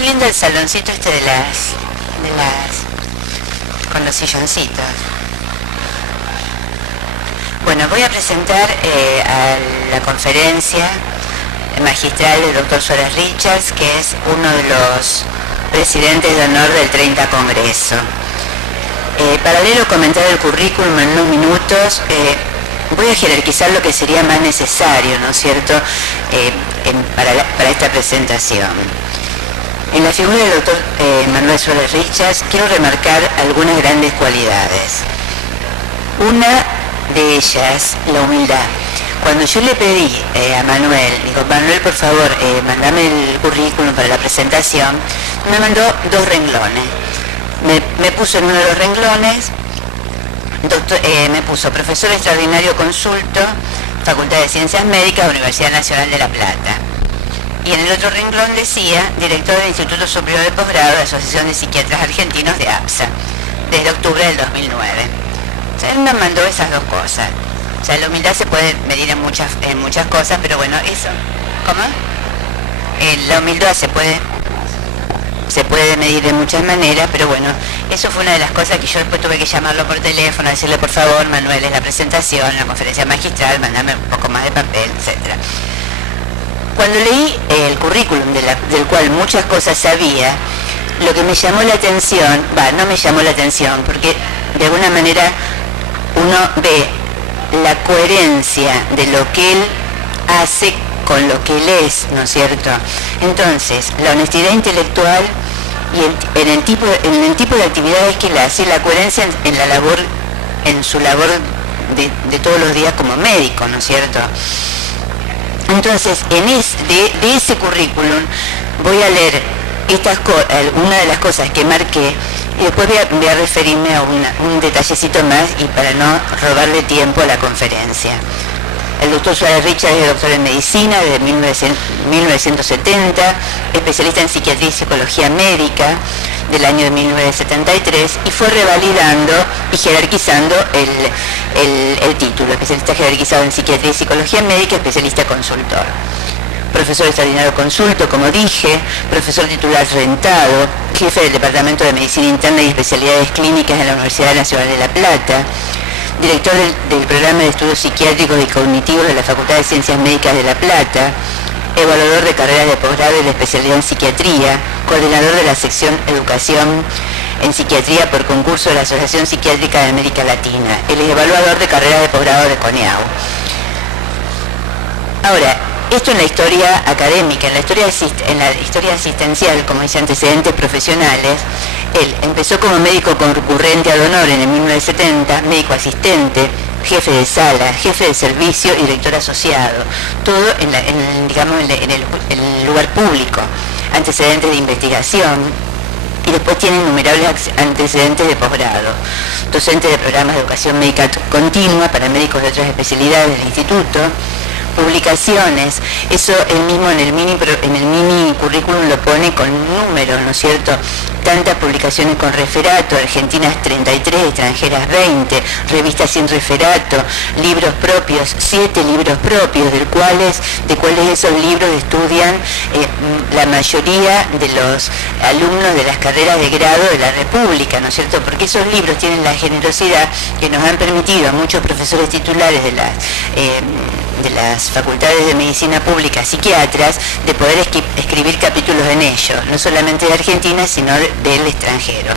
muy lindo el saloncito este con los silloncitos. Bueno, voy a presentar a la conferencia magistral del doctor Suárez Richards, que es uno de los presidentes de honor del 30 Congreso. Para leer o comentar el currículum en unos minutos, voy a jerarquizar lo que sería más necesario, ¿no es cierto?, para esta presentación. En la figura del doctor Manuel Suárez Richards quiero remarcar algunas grandes cualidades. Una de ellas, la humildad. Cuando yo le pedí a Manuel, digo, Manuel, por favor, mandame el currículum para la presentación, me mandó 2 renglones. Me puso en uno de los renglones, me puso profesor extraordinario consulto, Facultad de Ciencias Médicas, Universidad Nacional de La Plata. Y en el otro renglón decía, director del Instituto Superior de Posgrado de Asociación de Psiquiatras Argentinos de APSA, desde octubre del 2009. O sea, él me mandó esas 2 cosas. O sea, la humildad se puede medir en muchas cosas, pero bueno, eso. ¿Cómo? La humildad se puede medir de muchas maneras, pero bueno, eso fue una de las cosas que yo después tuve que llamarlo por teléfono, decirle, por favor, Manuel, es la presentación, la conferencia magistral, mandame un poco más de papel, etc. Cuando leí el currículum del cual muchas cosas sabía, lo que me llamó la atención, no me llamó la atención, porque de alguna manera uno ve la coherencia de lo que él hace con lo que él es, ¿no es cierto? Entonces, la honestidad intelectual y en el tipo de actividades que él hace, la coherencia en su labor de todos los días como médico, ¿no es cierto? Entonces, de ese currículum voy a leer una de las cosas que marqué, y después voy a referirme a un detallecito más y para no robarle tiempo a la conferencia. El doctor Suárez Richards es doctor en medicina desde 1970, especialista en psiquiatría y psicología médica del año de 1973 y fue revalidando y jerarquizando el título, especialista jerarquizado en psiquiatría y psicología médica, especialista consultor. Profesor extraordinario consulto, como dije, profesor titular rentado, jefe del Departamento de Medicina Interna y Especialidades Clínicas en la Universidad Nacional de La Plata, director del Programa de Estudios Psiquiátricos y Cognitivos de la Facultad de Ciencias Médicas de La Plata, evaluador de carreras de posgrado y de especialidad en psiquiatría, coordinador de la sección Educación en Psiquiatría por concurso de la Asociación Psiquiátrica de América Latina. Él es evaluador de carreras de posgrado de CONEAU. Ahora, esto en la historia académica, en la historia asistencial, como dice, antecedentes profesionales, él empezó como médico concurrente ad honor en el 1970, médico asistente, jefe de sala, jefe de servicio y director asociado, todo en el lugar público, antecedentes de investigación, y después tiene innumerables antecedentes de posgrado, docente de programas de educación médica continua para médicos de otras especialidades del instituto, publicaciones, eso él mismo en el mini currículum lo pone con números, ¿no es cierto? Tantas publicaciones con referato, argentinas 33, extranjeras 20, revistas sin referato, libros propios, 7 libros propios, de cuales esos libros estudian la mayoría de los alumnos de las carreras de grado de la República, ¿no es cierto? Porque esos libros tienen la generosidad que nos han permitido a muchos profesores titulares de las facultades de medicina pública, psiquiatras, de poder escribir capítulos en ellos, no solamente de Argentina, sino del extranjero.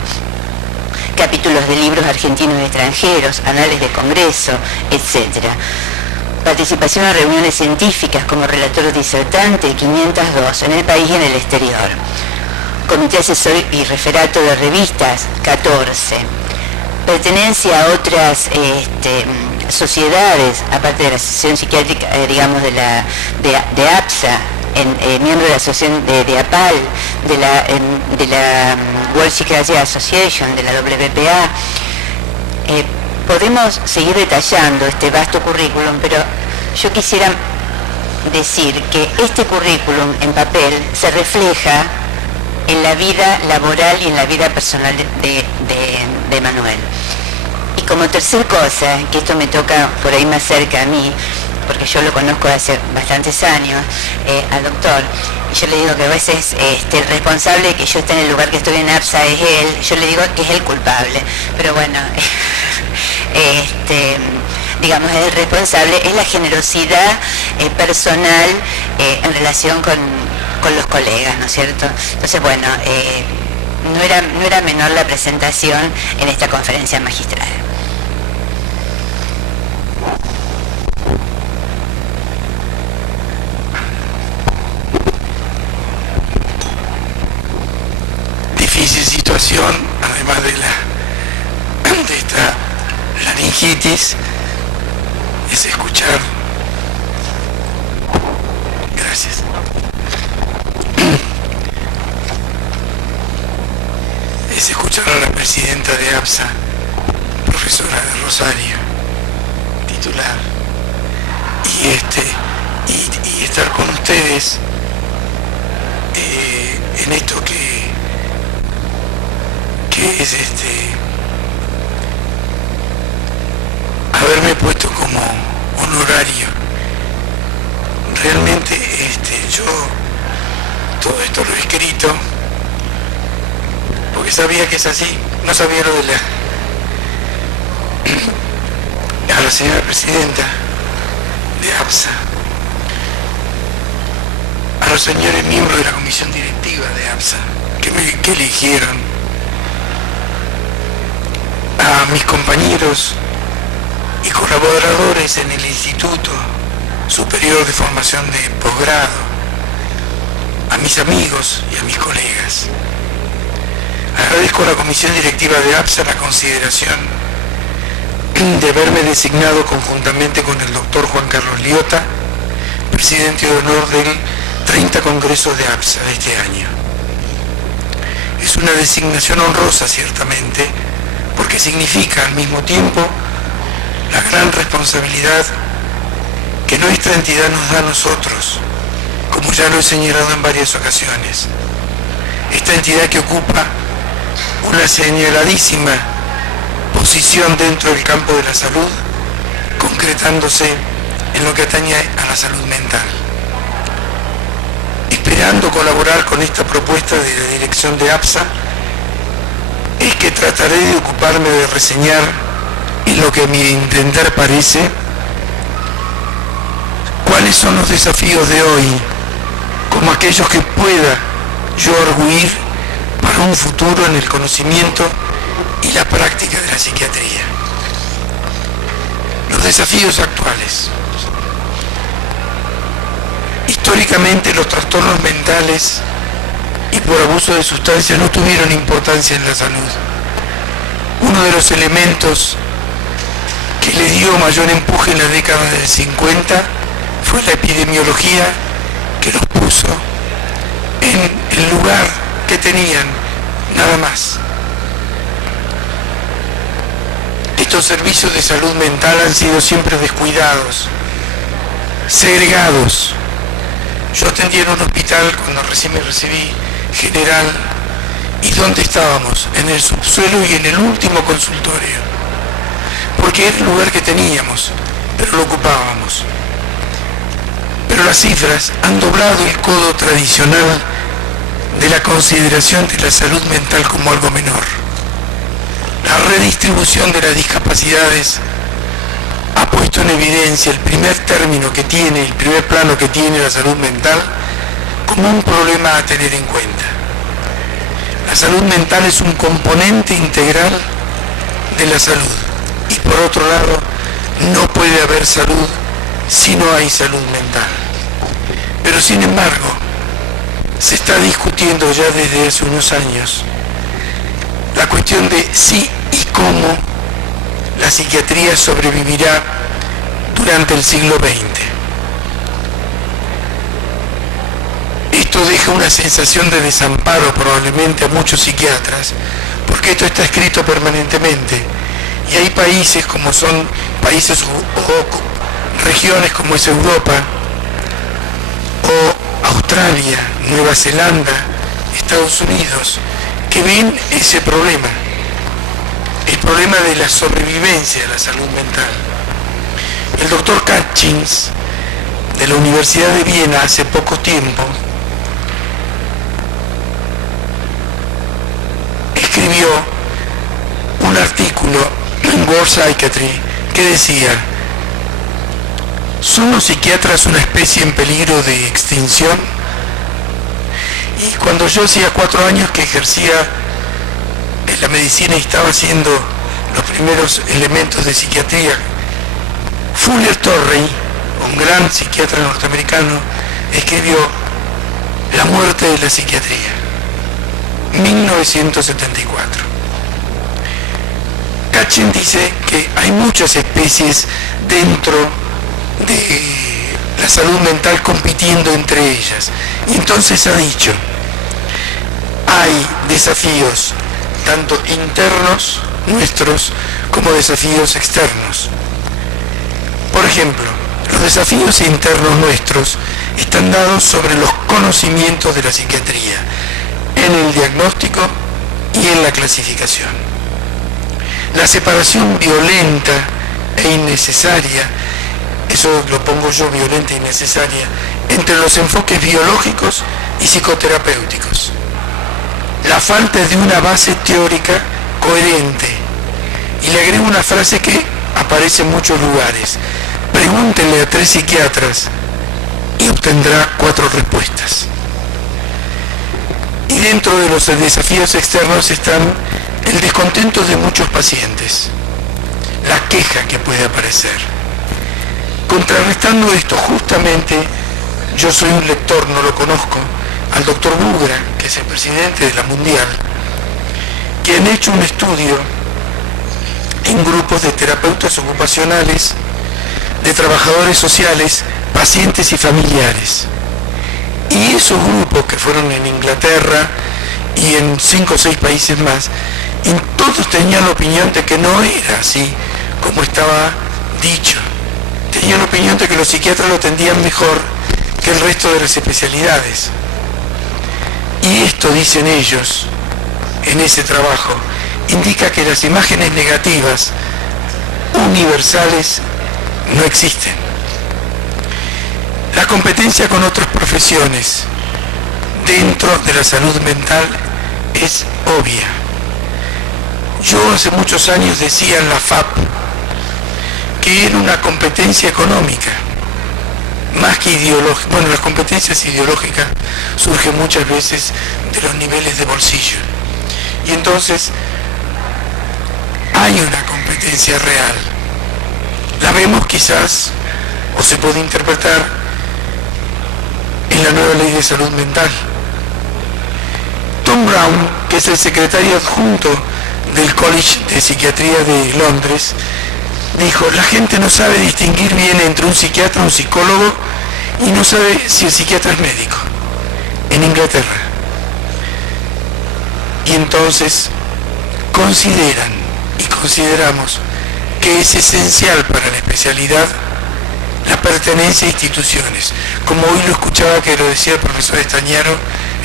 Capítulos de libros argentinos y extranjeros, anales de congreso, etc. Participación en reuniones científicas como relator disertante, 502, en el país y en el exterior. Comité asesor y referato de revistas, 14. Pertenencia a otras sociedades, aparte de la Asociación Psiquiátrica, de APSA, miembro de la Asociación de APAL, de la World Psychiatric Association, de la WPA. Podemos seguir detallando este vasto currículum, pero yo quisiera decir que este currículum en papel se refleja en la vida laboral y en la vida personal de Manuel. Y como tercer cosa, que esto me toca por ahí más cerca a mí, porque yo lo conozco hace bastantes años, al doctor, yo le digo que a veces el responsable de que yo esté en el lugar que estoy en APSA es él, yo le digo que es el culpable, pero bueno, digamos, el responsable es la generosidad personal en relación con los colegas, ¿no es cierto? Entonces, bueno, no era menor la presentación en esta conferencia magistral. Difícil situación, además de esta laringitis, es escuchar. Gracias. Es escuchar a la presidenta de APSA, profesora de Rosario, titular, y estar con ustedes en esto que es haberme puesto como honorario. Realmente yo todo esto lo he escrito porque sabía que es así, no sabía lo de a la señora presidenta de APSA, a los señores miembros de la comisión directiva de APSA que eligieron, a mis compañeros y colaboradores en el Instituto Superior de Formación de Posgrado, a mis amigos y a mis colegas. Agradezco a la comisión directiva de APSA la consideración de haberme designado conjuntamente con el doctor Juan Carlos Liota, presidente de honor del 30 Congreso de APSA de este año. Es una designación honrosa, ciertamente, porque significa al mismo tiempo la gran responsabilidad que nuestra entidad nos da a nosotros, como ya lo he señalado en varias ocasiones. Esta entidad que ocupa una señaladísima posición dentro del campo de la salud, concretándose en lo que atañe a la salud mental. Esperando colaborar con esta propuesta de la dirección de APSA, es que trataré de ocuparme de reseñar, en lo que a mi entender parece, cuáles son los desafíos de hoy, como aquellos que pueda yo arguir para un futuro en el conocimiento y la práctica de la psiquiatría. Los desafíos actuales. Históricamente los trastornos mentales y por abuso de sustancias no tuvieron importancia en la salud. Uno de los elementos que le dio mayor empuje en la década del 50 fue la epidemiología, que los puso en el lugar que tenían, nada más. Estos servicios de salud mental han sido siempre descuidados, segregados. Yo atendí en un hospital cuando recién me recibí, general, ¿y dónde estábamos? En el subsuelo y en el último consultorio, porque era el lugar que teníamos, pero lo ocupábamos. Pero las cifras han doblado el codo tradicional de la consideración de la salud mental como algo menor. La redistribución de las discapacidades ha puesto en evidencia el primer plano que tiene la salud mental como un problema a tener en cuenta. La salud mental es un componente integral de la salud y por otro lado no puede haber salud si no hay salud mental. Pero sin embargo se está discutiendo ya desde hace unos años la cuestión de si y cómo la psiquiatría sobrevivirá durante el siglo XX. Esto deja una sensación de desamparo probablemente a muchos psiquiatras, porque esto está escrito permanentemente, y hay países como son países o regiones como es Europa, o Australia, Nueva Zelanda, Estados Unidos, que ven ese problema, el problema de la sobrevivencia de la salud mental. El doctor Kaczynski de la Universidad de Viena hace poco tiempo artículo en World Psychiatry que decía: ¿son los psiquiatras una especie en peligro de extinción? Y cuando yo hacía 4 años que ejercía en la medicina y estaba haciendo los primeros elementos de psiquiatría, Fuller Torrey, un gran psiquiatra norteamericano, escribió La muerte de la psiquiatría, 1974. Katchen dice que hay muchas especies dentro de la salud mental compitiendo entre ellas. Y entonces ha dicho, hay desafíos tanto internos nuestros como desafíos externos. Por ejemplo, los desafíos internos nuestros están dados sobre los conocimientos de la psiquiatría, en el diagnóstico y en la clasificación. La separación violenta e innecesaria, eso lo pongo yo, violenta e innecesaria, entre los enfoques biológicos y psicoterapéuticos. La falta de una base teórica coherente. Y le agrego una frase que aparece en muchos lugares: pregúntenle a 3 psiquiatras y obtendrá 4 respuestas. Y dentro de los desafíos externos están el descontento de muchos pacientes, la queja que puede aparecer. Contrarrestando esto, justamente, yo soy un lector, no lo conozco, al doctor Bugra, que es el presidente de la Mundial, que han hecho un estudio en grupos de terapeutas ocupacionales, de trabajadores sociales, pacientes y familiares. Y esos grupos, que fueron en Inglaterra y en 5 o 6 países más, en todos tenían la opinión de que no era así como estaba dicho. Tenían la opinión de que los psiquiatras lo atendían mejor que el resto de las especialidades. Y esto, dicen ellos, en ese trabajo, indica que las imágenes negativas universales no existen. La competencia con otras profesiones dentro de la salud mental es obvia. Yo hace muchos años decía en la FAP que era una competencia económica, más que ideológica. Bueno, las competencias ideológicas surgen muchas veces de los niveles de bolsillo. Y entonces hay una competencia real. La vemos quizás, o se puede interpretar, en la nueva ley de salud mental. Tom Brown, que es el secretario adjunto del College de Psiquiatría de Londres, dijo: la gente no sabe distinguir bien entre un psiquiatra y un psicólogo, y no sabe si el psiquiatra es médico, en Inglaterra. Y entonces consideran y consideramos que es esencial para la especialidad la pertenencia a instituciones, como hoy lo escuchaba que lo decía el profesor Estañaro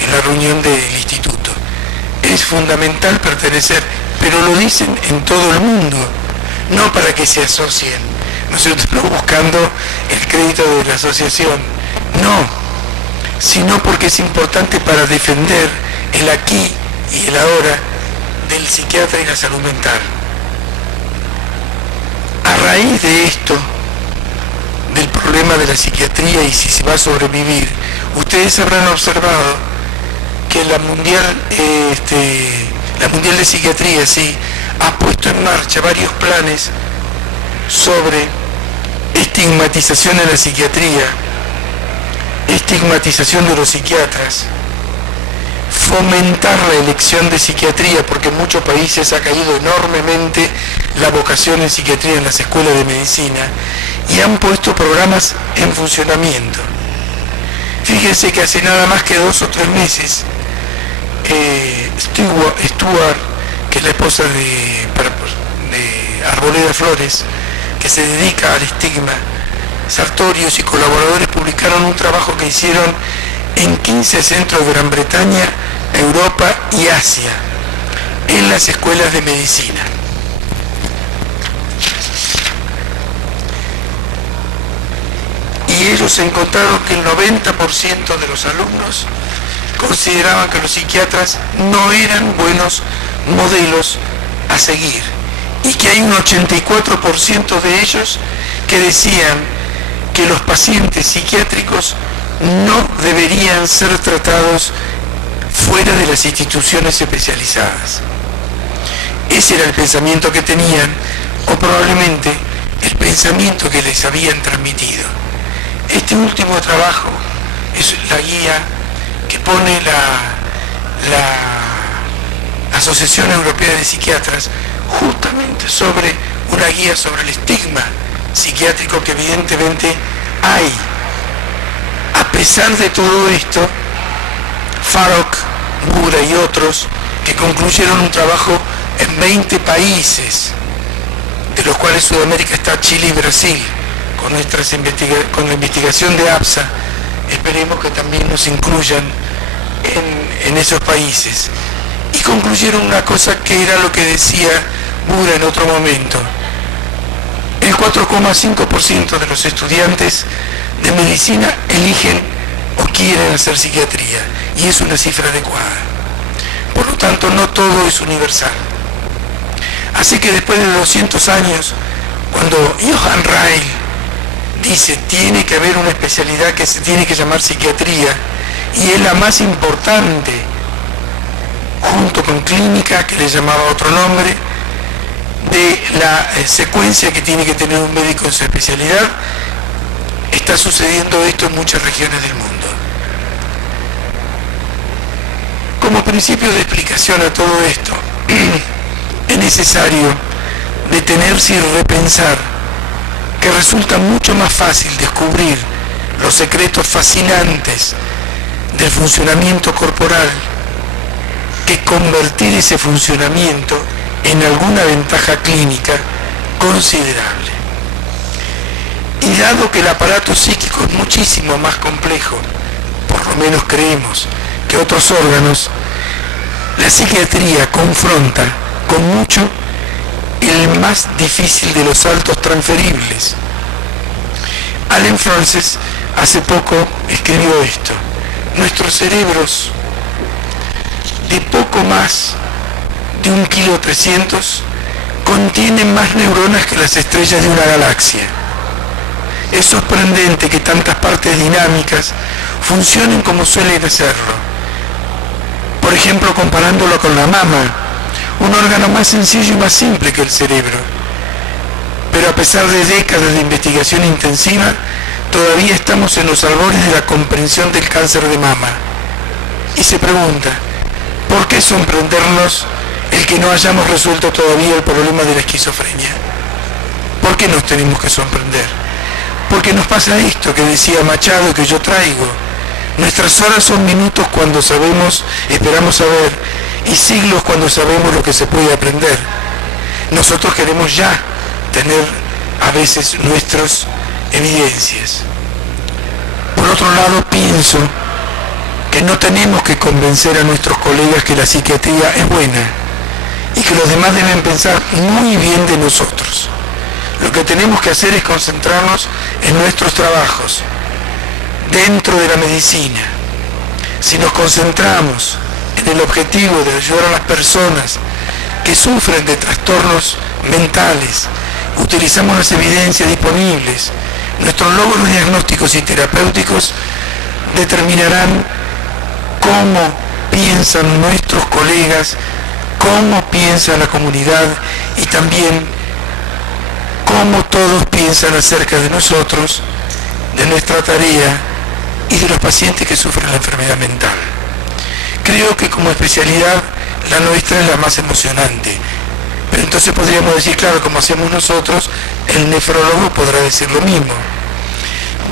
en la reunión del instituto. Es fundamental pertenecer, pero lo dicen en todo el mundo, no para que se asocien, nosotros buscando el crédito de la asociación, no, sino porque es importante para defender el aquí y el ahora del psiquiatra y la salud mental. A raíz de esto, del problema de la psiquiatría y si se va a sobrevivir, ustedes habrán observado que la Mundial de Psiquiatría sí ha puesto en marcha varios planes sobre estigmatización en la psiquiatría, estigmatización de los psiquiatras, fomentar la elección de psiquiatría, porque en muchos países ha caído enormemente la vocación en psiquiatría en las escuelas de medicina, y han puesto programas en funcionamiento. Fíjense que hace nada más que 2 o 3 meses, Stuart, que es la esposa de Arboleda Flores, que se dedica al estigma, Sartorius y colaboradores publicaron un trabajo que hicieron en 15 centros de Gran Bretaña, Europa y Asia, en las escuelas de medicina. Y ellos encontraron que el 90% de los alumnos consideraban que los psiquiatras no eran buenos modelos a seguir y que hay un 84% de ellos que decían que los pacientes psiquiátricos no deberían ser tratados fuera de las instituciones especializadas. Ese era el pensamiento que tenían, o probablemente el pensamiento que les habían transmitido. Este último trabajo es la guía que pone la Asociación Europea de Psiquiatras justamente sobre una guía sobre el estigma psiquiátrico que evidentemente hay. A pesar de todo esto, Farok, Bura y otros que concluyeron un trabajo en 20 países, de los cuales Sudamérica está Chile y Brasil, con la investigación de APSA, esperemos que también nos incluyan en esos países. Y concluyeron una cosa que era lo que decía Bura en otro momento. El 4,5% de los estudiantes de medicina eligen o quieren hacer psiquiatría, y es una cifra adecuada. Por lo tanto, no todo es universal. Así que después de 200 años, cuando Johann Riehl dice tiene que haber una especialidad que se tiene que llamar psiquiatría, y es la más importante, junto con clínica, que le llamaba otro nombre, de la secuencia que tiene que tener un médico en su especialidad, está sucediendo esto en muchas regiones del mundo. Como principio de explicación a todo esto, es necesario detenerse y repensar que resulta mucho más fácil descubrir los secretos fascinantes del funcionamiento corporal que convertir ese funcionamiento en alguna ventaja clínica considerable. Y dado que el aparato psíquico es muchísimo más complejo, por lo menos creemos, que otros órganos, la psiquiatría confronta con mucho el más difícil de los saltos transferibles. Allen Frances hace poco escribió esto: nuestros cerebros de poco más de 1,3 kilos contienen más neuronas que las estrellas de una galaxia. Es sorprendente que tantas partes dinámicas funcionen como suelen hacerlo. Por ejemplo, comparándolo con la mama, un órgano más sencillo y más simple que el cerebro. Pero a pesar de décadas de investigación intensiva, todavía estamos en los albores de la comprensión del cáncer de mama. Y se pregunta, ¿por qué sorprendernos el que no hayamos resuelto todavía el problema de la esquizofrenia? ¿Por qué nos tenemos que sorprender? Porque nos pasa esto que decía Machado, que yo traigo. Nuestras horas son minutos cuando sabemos, esperamos saber, y siglos cuando sabemos lo que se puede aprender. Nosotros queremos ya tener a veces nuestras evidencias. Por otro lado, pienso que no tenemos que convencer a nuestros colegas que la psiquiatría es buena y que los demás deben pensar muy bien de nosotros. Lo que tenemos que hacer es concentrarnos en nuestros trabajos dentro de la medicina. Si nos concentramos en el objetivo de ayudar a las personas que sufren de trastornos mentales, utilizamos las evidencias disponibles, nuestros logros diagnósticos y terapéuticos determinarán cómo piensan nuestros colegas, cómo piensa la comunidad y también cómo todos piensan acerca de nosotros, de nuestra tarea y de los pacientes que sufren la enfermedad mental. Creo que como especialidad la nuestra es la más emocionante, pero entonces podríamos decir, claro, como hacemos nosotros, el nefrólogo podrá decir lo mismo.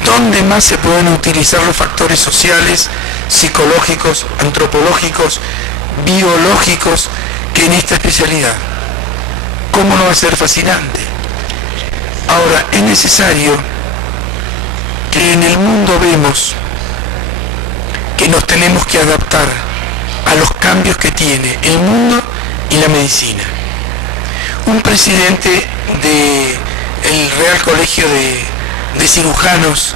¿Dónde más se pueden utilizar los factores sociales, psicológicos, antropológicos, biológicos que en esta especialidad? ¿Cómo no va a ser fascinante? Ahora, es necesario que en el mundo vemos que nos tenemos que adaptar a los cambios que tiene el mundo y la medicina. Un presidente del Real Colegio de Cirujanos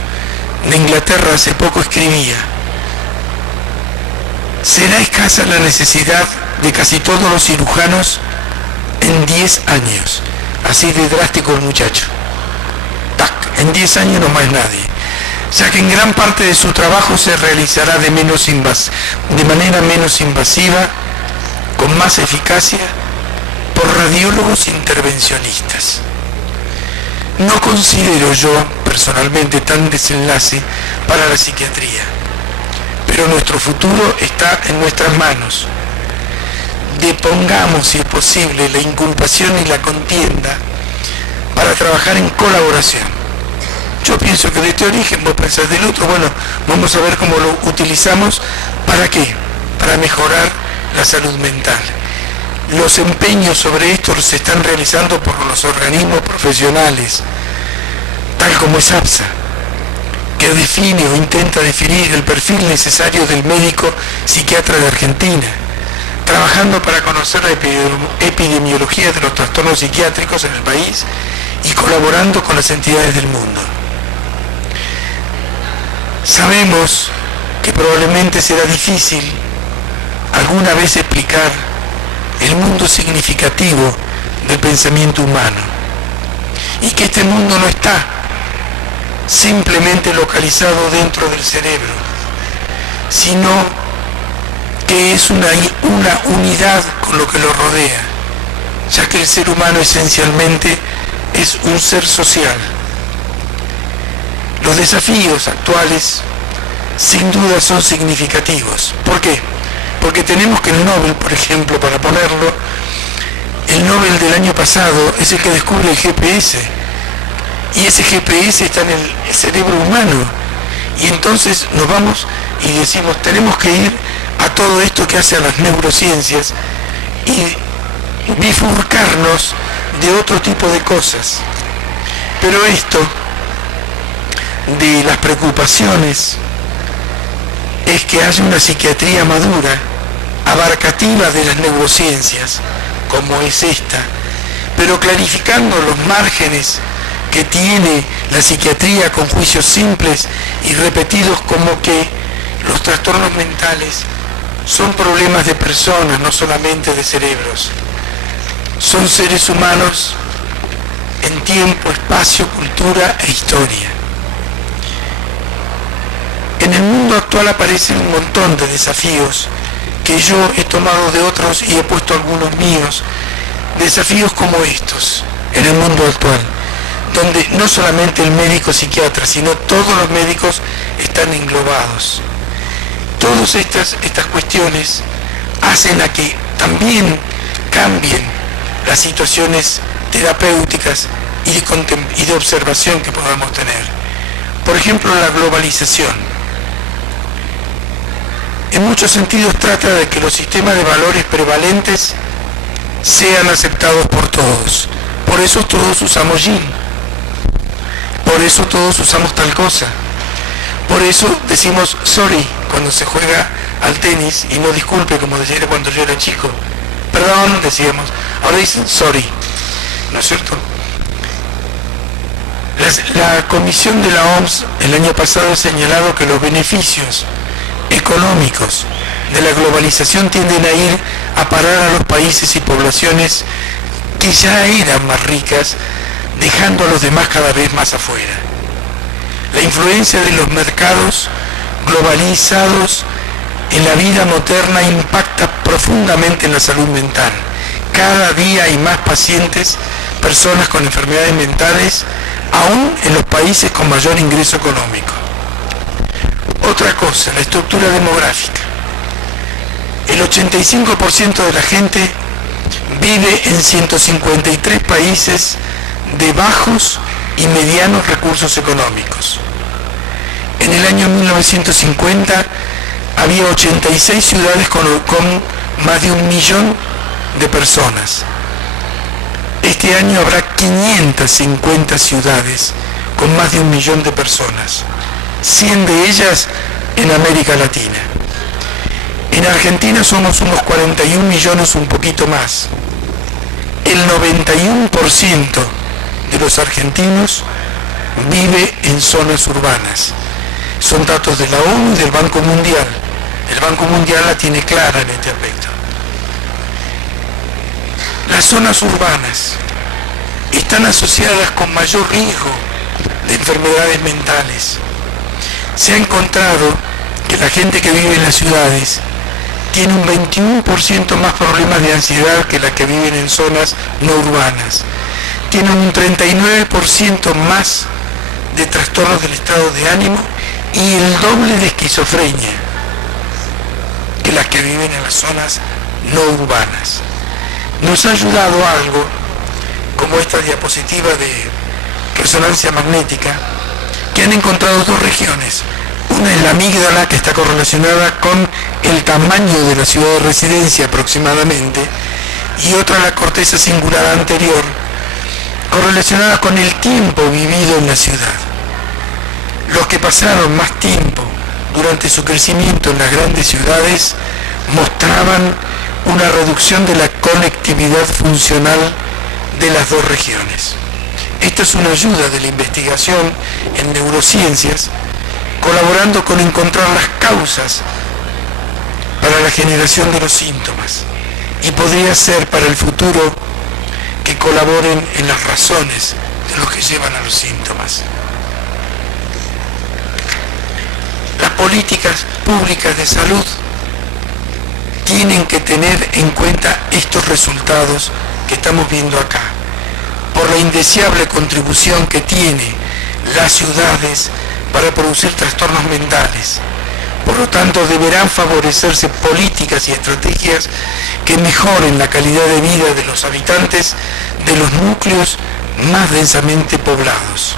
de Inglaterra hace poco escribía: será escasa la necesidad de casi todos los cirujanos en 10 años. Así de drástico el muchacho. ¡Tac! En 10 años no más nadie. Ya que en gran parte de su trabajo se realizará de manera menos invasiva, con más eficacia, por radiólogos intervencionistas. No considero yo, personalmente, tan desenlace para la psiquiatría, pero nuestro futuro está en nuestras manos. Depongamos, si es posible, la inculpación y la contienda para trabajar en colaboración. Yo pienso que de este origen, vos pensás del otro, bueno, vamos a ver cómo lo utilizamos. ¿Para qué? Para mejorar la salud mental. Los empeños sobre esto se están realizando por los organismos profesionales, tal como es APSA, que define o intenta definir el perfil necesario del médico psiquiatra de Argentina, trabajando para conocer la epidemiología de los trastornos psiquiátricos en el país y colaborando con las entidades del mundo. Sabemos que probablemente será difícil alguna vez explicar el mundo significativo del pensamiento humano y que este mundo no está simplemente localizado dentro del cerebro, sino que es una unidad con lo que lo rodea, ya que el ser humano esencialmente es un ser social. Los desafíos actuales sin duda son significativos. ¿Por qué? Porque tenemos que el Nobel, por ejemplo, para ponerlo, el Nobel del año pasado es el que descubre el GPS, y ese GPS está en el cerebro humano, y entonces nos vamos y decimos, tenemos que ir a todo esto que hace a las neurociencias y bifurcarnos de otro tipo de cosas. Pero esto de las preocupaciones es que haya una psiquiatría madura, abarcativa de las neurociencias, como es esta, pero clarificando los márgenes que tiene la psiquiatría con juicios simples y repetidos, como que los trastornos mentales son problemas de personas, no solamente de cerebros. Son seres humanos en tiempo, espacio, cultura e historia. En el mundo actual aparecen un montón de desafíos que yo he tomado de otros y he puesto algunos míos. Desafíos como estos en el mundo actual, donde no solamente el médico psiquiatra, sino todos los médicos están englobados. Todas estas cuestiones hacen a que también cambien las situaciones terapéuticas y de observación que podamos tener. Por ejemplo, la globalización. En muchos sentidos trata de que los sistemas de valores prevalentes sean aceptados por todos. Por eso todos usamos jean. Por eso todos usamos tal cosa. Por eso decimos sorry cuando se juega al tenis y no disculpe, como decía cuando yo era chico. Perdón, decíamos. Ahora dicen sorry. ¿No es cierto? La Comisión de la OMS el año pasado ha señalado que los beneficios económicos de la globalización tienden a ir a parar a los países y poblaciones que ya eran más ricas, dejando a los demás cada vez más afuera. La influencia de los mercados globalizados en la vida moderna impacta profundamente en la salud mental. Cada día hay más pacientes, personas con enfermedades mentales, aún en los países con mayor ingreso económico. Otra cosa, la estructura demográfica. El 85% de la gente vive en 153 países de bajos y medianos recursos económicos. En el año 1950 había 86 ciudades con más de 1 millón de personas. Este año habrá 550 ciudades con más de 1 millón de personas, 100 de ellas en América Latina. En Argentina somos unos 41 millones, un poquito más. El 91% de los argentinos vive en zonas urbanas. Son datos de la ONU y del Banco Mundial. El Banco Mundial la tiene clara en este aspecto. Las zonas urbanas están asociadas con mayor riesgo de enfermedades mentales. Se ha encontrado que la gente que vive en las ciudades tiene un 21% más problemas de ansiedad que las que viven en zonas no urbanas. Tienen un 39% más de trastornos del estado de ánimo y el doble de esquizofrenia que las que viven en las zonas no urbanas. Nos ha ayudado algo como esta diapositiva de resonancia magnética, que han encontrado dos regiones. Una es la amígdala, que está correlacionada con el tamaño de la ciudad de residencia aproximadamente, y otra la corteza cingulada anterior, correlacionada con el tiempo vivido en la ciudad. Los que pasaron más tiempo durante su crecimiento en las grandes ciudades mostraban una reducción de la conectividad funcional de las dos regiones. Esta es una ayuda de la investigación en neurociencias, colaborando con encontrar las causas para la generación de los síntomas, y podría ser para el futuro que colaboren en las razones de los que llevan a los síntomas. Las políticas públicas de salud tienen que tener en cuenta estos resultados que estamos viendo acá, por la indeseable contribución que tienen las ciudades para producir trastornos mentales. Por lo tanto, deberán favorecerse políticas y estrategias que mejoren la calidad de vida de los habitantes de los núcleos más densamente poblados.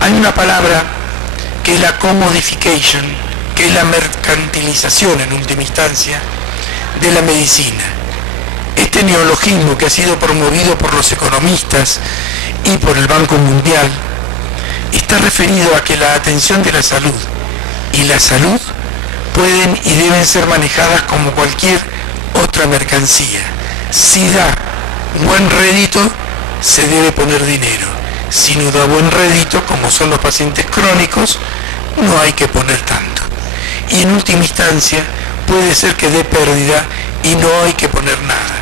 Hay una palabra que es la commodification, que es la mercantilización en última instancia de la medicina. Este neologismo, que ha sido promovido por los economistas y por el Banco Mundial, está referido a que la atención de la salud y la salud pueden y deben ser manejadas como cualquier otra mercancía. Si da buen rédito, se debe poner dinero. Si no da buen rédito, como son los pacientes crónicos, no hay que poner tanto. Y en última instancia, puede ser que dé pérdida y no hay que poner nada.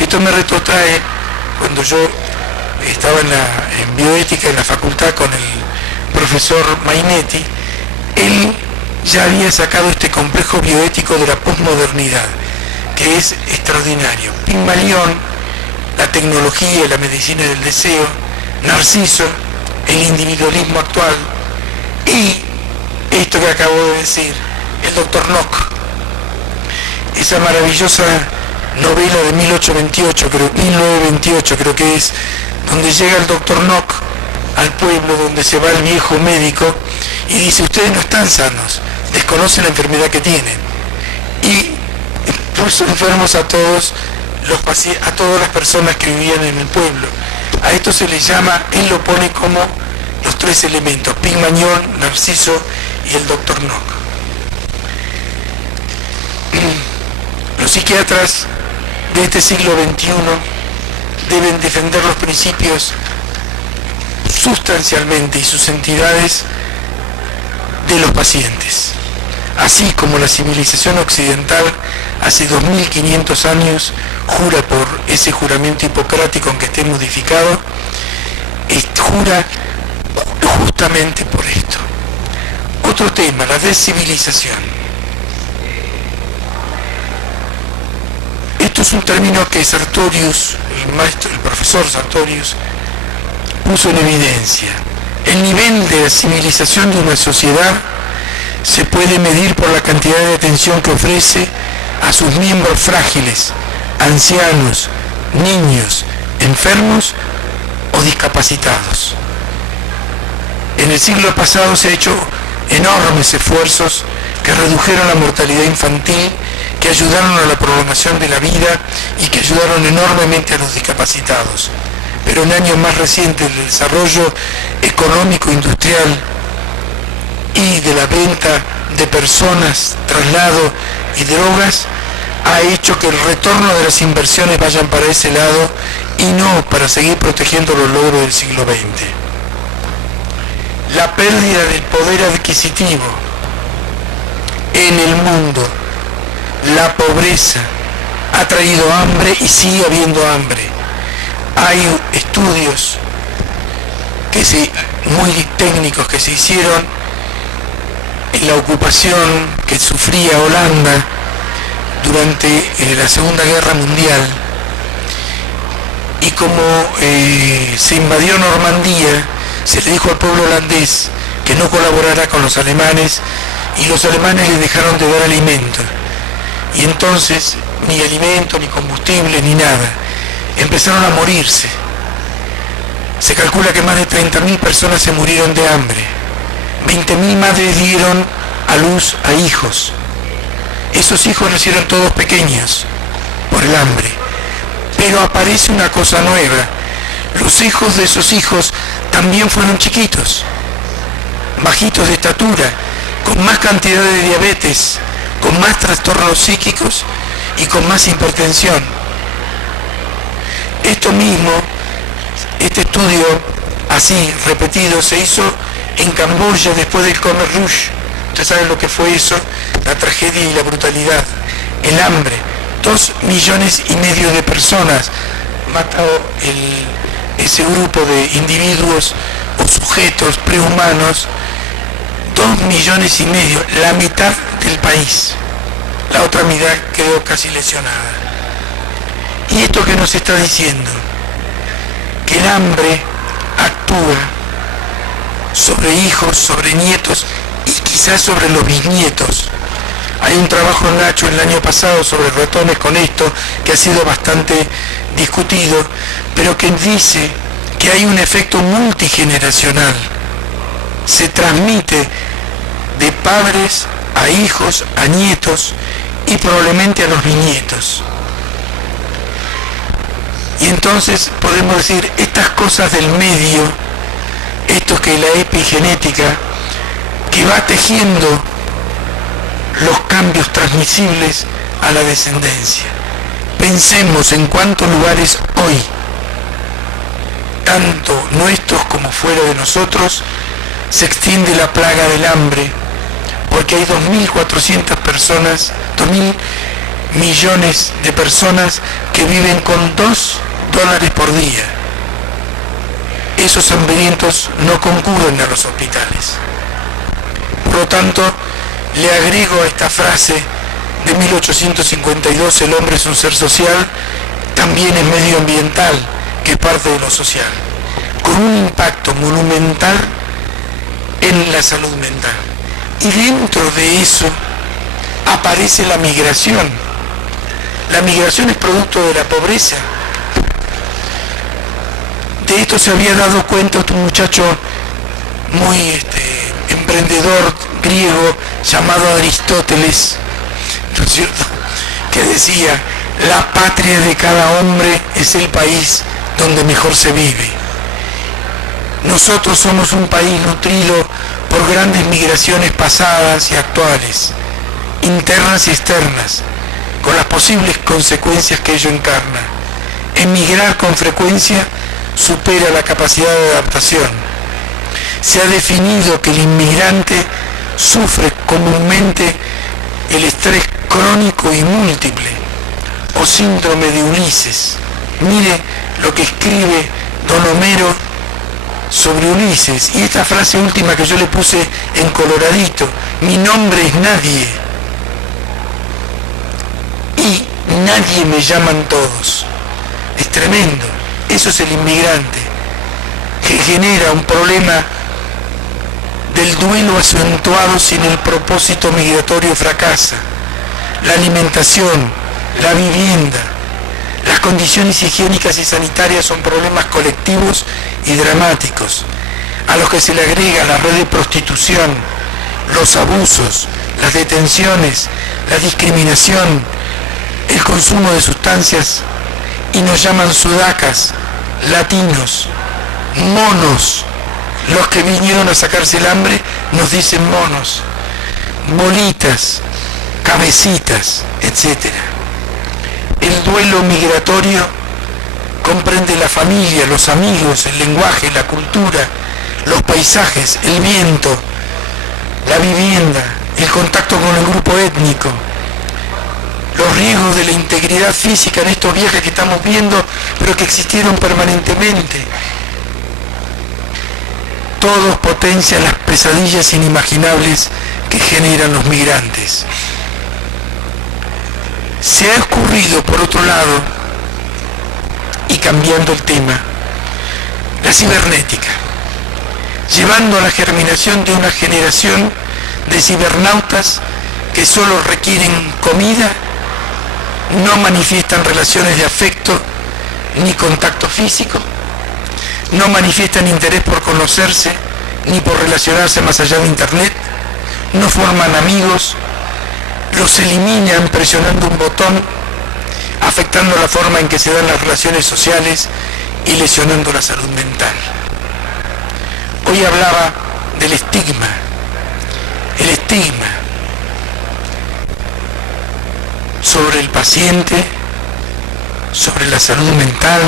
Esto me retrotrae cuando yo estaba en bioética en la facultad con el profesor Mainetti. Él ya había sacado este complejo bioético de la posmodernidad, que es extraordinario. Pigmalión, la tecnología y la medicina del deseo, Narciso, el individualismo actual, y esto que acabo de decir, el Dr. Nock, esa maravillosa novela de 1928 creo que es, donde llega el Dr. Nock al pueblo donde se va el viejo médico y dice: ustedes no están sanos, desconocen la enfermedad que tienen, y puso enfermos a todas las personas que vivían en el pueblo. A esto se le llama, él lo pone como los tres elementos: Pigmalión, Narciso y el Dr. Nock. Los psiquiatras de este siglo XXI deben defender los principios sustancialmente y sus entidades de los pacientes, así como la civilización occidental hace 2500 años jura por ese juramento hipocrático, aunque esté modificado, jura justamente por esto. Otro tema, la descivilización. Esto es un término que Sartorius, el profesor Sartorius, puso en evidencia. El nivel de civilización de una sociedad se puede medir por la cantidad de atención que ofrece a sus miembros frágiles, ancianos, niños, enfermos o discapacitados. En el siglo pasado se han hecho enormes esfuerzos que redujeron la mortalidad infantil, que ayudaron a la prolongación de la vida y que ayudaron enormemente a los discapacitados. Pero en años más recientes el desarrollo económico, industrial y de la venta de personas, traslado y drogas ha hecho que el retorno de las inversiones vayan para ese lado y no para seguir protegiendo los logros del siglo XX. La pérdida del poder adquisitivo en el mundo, la pobreza, ha traído hambre y sigue habiendo hambre. Hay estudios muy técnicos que se hicieron en la ocupación que sufría Holanda durante la Segunda Guerra Mundial, y como se invadió Normandía, se le dijo al pueblo holandés que no colaborara con los alemanes, y los alemanes les dejaron de dar alimento, y entonces ni alimento, ni combustible, ni nada, empezaron a morirse. Se calcula que más de 30.000 personas se murieron de hambre. 20.000 madres dieron a luz a hijos. Esos hijos nacieron todos pequeños por el hambre. Pero aparece una cosa nueva. Los hijos de esos hijos también fueron chiquitos, bajitos de estatura, con más cantidad de diabetes, con más trastornos psíquicos y con más hipertensión. Esto mismo, este estudio así repetido, se hizo en Camboya después del Khmer Rouge. Ustedes saben lo que fue eso, la tragedia y la brutalidad, el hambre. 2,5 millones de personas matado ese grupo de individuos o sujetos prehumanos. 2,5 millones, la mitad del país. La otra mitad quedó casi lesionada. ¿Y esto qué nos está diciendo? Que el hambre actúa sobre hijos, sobre nietos y quizás sobre los bisnietos. Hay un trabajo, Nacho, el año pasado sobre ratones con esto, que ha sido bastante discutido, pero que dice que hay un efecto multigeneracional. Se transmite de padres a hijos, a nietos y probablemente a los bisnietos. Y entonces podemos decir, estas cosas del medio, esto que la epigenética, que va tejiendo los cambios transmisibles a la descendencia. Pensemos en cuántos lugares hoy, tanto nuestros como fuera de nosotros, se extiende la plaga del hambre, porque hay 2.400 personas, 2.000 millones de personas que viven con $2 por día. Esos hambrientos no concurren a los hospitales. Por lo tanto, le agrego a esta frase de 1852, el hombre es un ser social, también es medioambiental, que es parte de lo social, con un impacto monumental en la salud mental. Y dentro de eso aparece la migración. La migración es producto de la pobreza. De esto se había dado cuenta un muchacho muy emprendedor griego llamado Aristóteles, ¿no es cierto?, que decía: la patria de cada hombre es el país donde mejor se vive. Nosotros somos un país nutrido por grandes migraciones pasadas y actuales, internas y externas, con las posibles consecuencias que ello encarna. Emigrar con frecuencia supera la capacidad de adaptación. Se ha definido que el inmigrante sufre comúnmente el estrés crónico y múltiple, o síndrome de Ulises. Mire lo que escribe don Homero sobre Ulises, y esta frase última que yo le puse en coloradito: mi nombre es nadie y nadie me llaman todos. Es tremendo. Eso es el inmigrante, que genera un problema del duelo acentuado sin el propósito migratorio fracasa. La alimentación, la vivienda, las condiciones higiénicas y sanitarias son problemas colectivos y dramáticos, a los que se le agrega la red de prostitución, los abusos, las detenciones, la discriminación, el consumo de sustancias, y nos llaman sudacas, latinos, monos. Los que vinieron a sacarse el hambre nos dicen monos, bolitas, cabecitas, etc. El duelo migratorio comprende la familia, los amigos, el lenguaje, la cultura, los paisajes, el viento, la vivienda, el contacto con el grupo étnico, los riesgos de de la integridad física en estos viajes que estamos viendo, pero que existieron permanentemente. Todos potencian las pesadillas inimaginables que generan los migrantes. Se ha ocurrido, por otro lado, y cambiando el tema, la cibernética, llevando a la germinación de una generación de cibernautas que solo requieren comida, no manifiestan relaciones de afecto ni contacto físico, no manifiestan interés por conocerse ni por relacionarse más allá de Internet, no forman amigos, los eliminan presionando un botón, afectando la forma en que se dan las relaciones sociales y lesionando la salud mental. Hoy hablaba del estigma, el estigma sobre el paciente, sobre la salud mental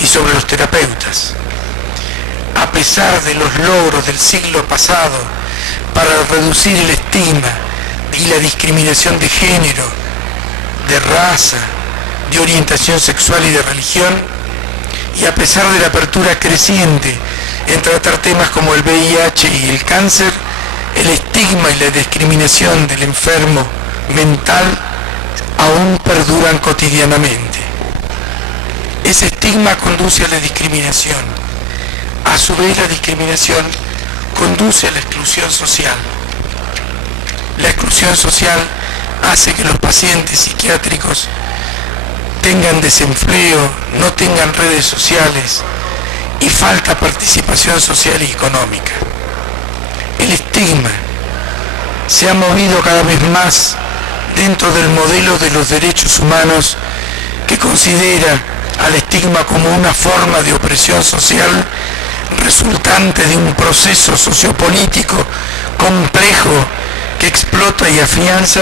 y sobre los terapeutas. A pesar de los logros del siglo pasado para reducir el estigma y la discriminación de género, de raza, de orientación sexual y de religión, y a pesar de la apertura creciente en tratar temas como el VIH y el cáncer, el estigma y la discriminación del enfermo mental aún perduran cotidianamente. Ese estigma conduce a la discriminación. A su vez, la discriminación conduce a la exclusión social. La exclusión social hace que los pacientes psiquiátricos tengan desempleo, no tengan redes sociales y falta participación social y económica. El estigma se ha movido cada vez más dentro del modelo de los derechos humanos que considera al estigma como una forma de opresión social resultante de un proceso sociopolítico complejo que explota y afianza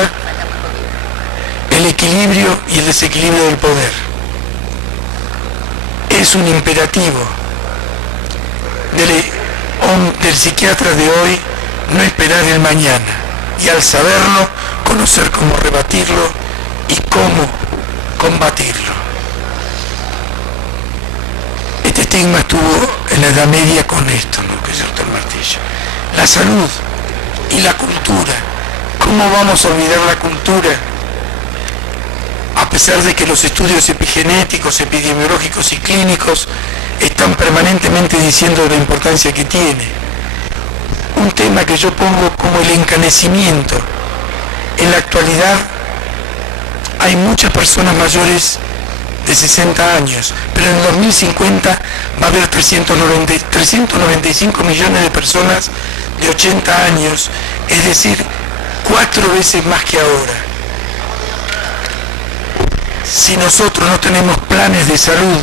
el equilibrio y el desequilibrio del poder. Es un imperativo del psiquiatra de hoy no esperar el mañana y, al saberlo, conocer cómo rebatirlo y cómo combatirlo. Este estigma estuvo en la Edad Media con esto, ¿no?, que es el martillo. La salud y la cultura. ¿Cómo vamos a olvidar la cultura? A pesar de que los estudios epigenéticos, epidemiológicos y clínicos están permanentemente diciendo la importancia que tiene. Un tema que yo pongo como el encanecimiento. En la actualidad hay muchas personas mayores de 60 años, pero en el 2050 va a haber 395 millones de personas de 80 años, es decir, 4 veces más que ahora. Si nosotros no tenemos planes de salud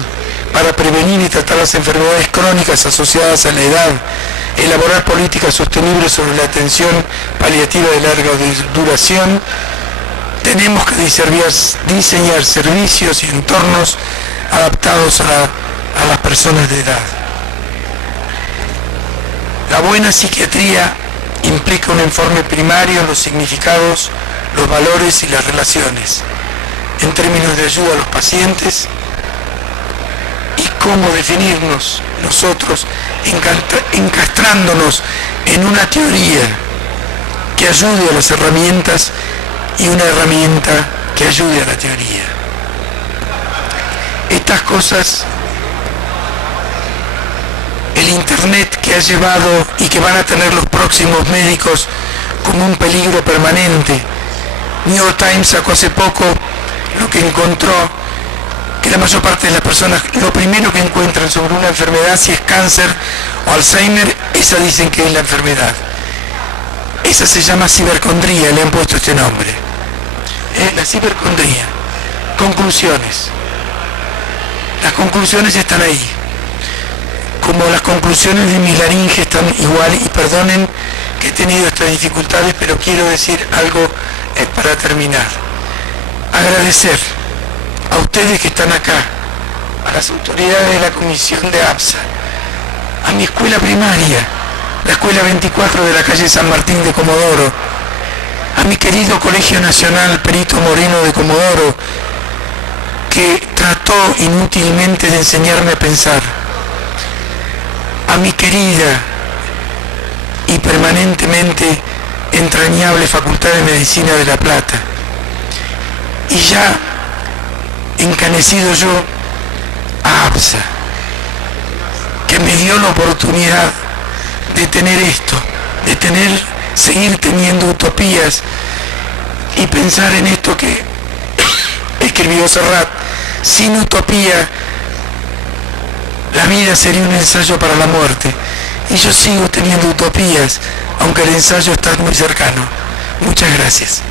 para prevenir y tratar las enfermedades crónicas asociadas a la edad, elaborar políticas sostenibles sobre la atención paliativa de larga duración, tenemos que diseñar servicios y entornos adaptados a las personas de edad. La buena psiquiatría implica un enfoque primario en los significados, los valores y las relaciones, en términos de ayuda a los pacientes, y cómo definirnos nosotros encastrándonos en una teoría que ayude a las herramientas y una herramienta que ayude a la teoría. Estas cosas, el Internet que ha llevado y que van a tener los próximos médicos como un peligro permanente. New York Times sacó hace poco lo que encontró, que la mayor parte de las personas lo primero que encuentran sobre una enfermedad, si es cáncer o Alzheimer, esa dicen que es la enfermedad. Esa se llama cibercondría, le han puesto este nombre. La cibercondría. Conclusiones. Las conclusiones están ahí. Como las conclusiones de mi laringe están igual, y perdonen que he tenido estas dificultades, pero quiero decir algo para terminar. Agradecer a ustedes que están acá, a las autoridades de la comisión de APSA, a mi escuela primaria, la escuela 24 de la calle San Martín de Comodoro, a mi querido Colegio Nacional Perito Moreno de Comodoro, que trató inútilmente de enseñarme a pensar, a mi querida y permanentemente entrañable Facultad de Medicina de La Plata, y ya encanecido yo a APSA, que me dio la oportunidad de tener esto, de seguir teniendo utopías y pensar en esto que escribió Serrat: sin utopía la vida sería un ensayo para la muerte. Y yo sigo teniendo utopías, aunque el ensayo está muy cercano. Muchas gracias.